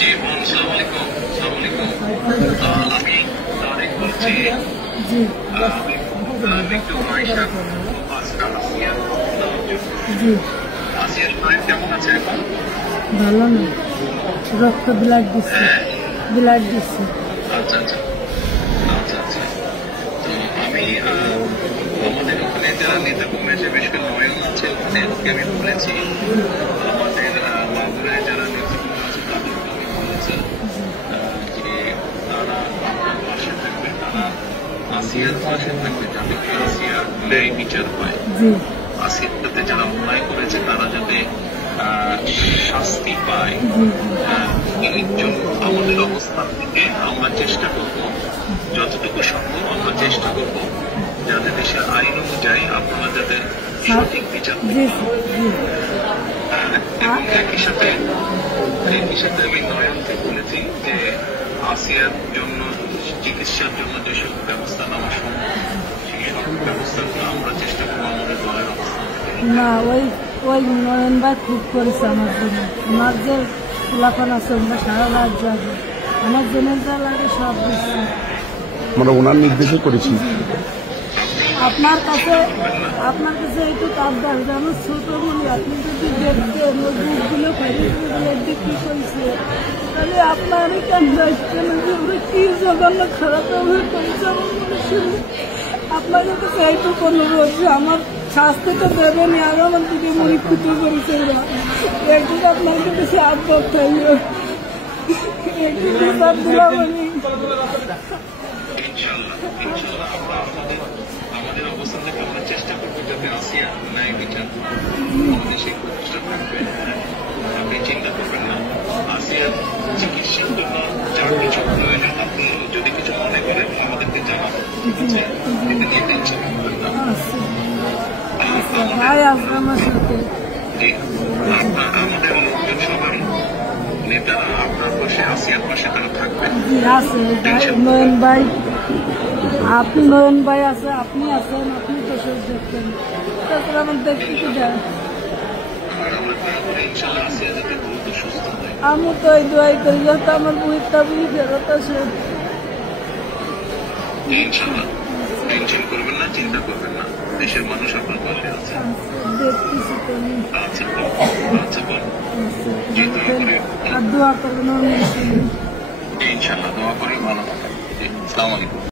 জি বোন, আসসালামু আলাইকুম। আসসালামু আলাইকুম। আমি তারেক বলছি। জি আমি একটু আয়েশা আসিয়া জি আসিয়ার শরীর কেমন আছে এখন? ভালো না, রক্ত ব্লাড দিচ্ছে, ব্লাড দিচ্ছে। আচ্ছা আচ্ছা আচ্ছা আচ্ছা। তো আমি আমাদের ওখানে যারা নেতা কর্মী আছে, বিশেষ করে নয়ন আছে, ওখানে আমি বলেছি আমাদের মাগুরায় যারা নেতা কর্মী আছে তাদেরকে আমি বলেছি যে তারা আপনার পাশে থাকবে, তারা আসিয়ার পাশে থাকবে, যাতে আসিয়ার ন্যায় বিচার হয়। জি আসিয়ার সাথে যারা অন্যায় করেছে তারা যাতে শাস্তি পায়। এর জন্য আমাদের অবস্থান থেকে আমরা চেষ্টা করব, যতটুকু সম্ভব আমরা চেষ্টা করব যাতে দেশের আইন অনুযায়ী আপনারা যাতে সঠিক বিচার এবং একই সাথে আমি নয়নকে বলেছি যে আসিয়ার জন্য চিকিৎসার জন্য যেসব ব্যবস্থা নেওয়া সম্ভব সেই সব ব্যবস্থাগুলো আমরা চেষ্টা করবো আমাদের দলের অবস্থান থেকে। না, ওই নয়ন ভাই খুব করেছে আমার জন্য। আমার যে খোলাফান আছে আমরা সারা রাত যাবো, আমার জন্য যা লাগে সব দিচ্ছে। আমরা ওনার নির্দেশে করেছি। আপনার কাছে একটু আবদার, আমার ছোট বলি, আপনি যদি দেখতেন ওই বুকগুলো ফেলে কি করেছে, তাহলে আপনারই কেন দেখতেন যে আমরা কি জঘন্য খারাপ ব্যবহার করেছে আমার মানুষের। আপনার কাছে এইটুকু অনুরোধ যে আমার শাস্তিটা দেবেনি, আর আমার দিকে মরিক্ষিত করেছে ওরা, একটু আপনার কাছে আবদার থাকবে, একটু বিচার দিলাম আমি। আমাদের অবস্থান থেকে আমরা চেষ্টা করবো যাতে আসিয়া ন্যায় বিচার আমাদের সেই প্রচেষ্টা থাকবে। আপনি চিন্তা করবেন না, আসিয়ার চিকিৎসার জন্য যা কিছু প্রয়োজন আপনি যদি কিছু মনে করেন আমাদেরকে জানাবেন, ঠিক আছে? এটা নিয়ে টেনশন করবেন না। ভাই আসবে আমার সাথে, আমাদের লোকজন সবাই নেতারা আপনার পাশে, আসিয়ার পাশে তারা থাকবেন। আছে নয়ন ভাই, আপনি নয়ন ভাই আছে, আপনি আছেন, আপনি তো সব দেখতেন, তারপর আমার দেখতে কি যায়। আমি তো এই দোয়াই করি যাতে আমার বুড়িটা বুড়ি ফেরত আসে। টেনশন করবেন না, চিন্তা করবেন না, দেশের মানুষ আপনার পাশে আছে। দেখতেছি তো আমি। আচ্ছা আচ্ছা বল। আর দোয়া করবেন, ইনশাল্লাহ দোয়া করি ভালো থাকেন। আসসালামু আলাইকুম।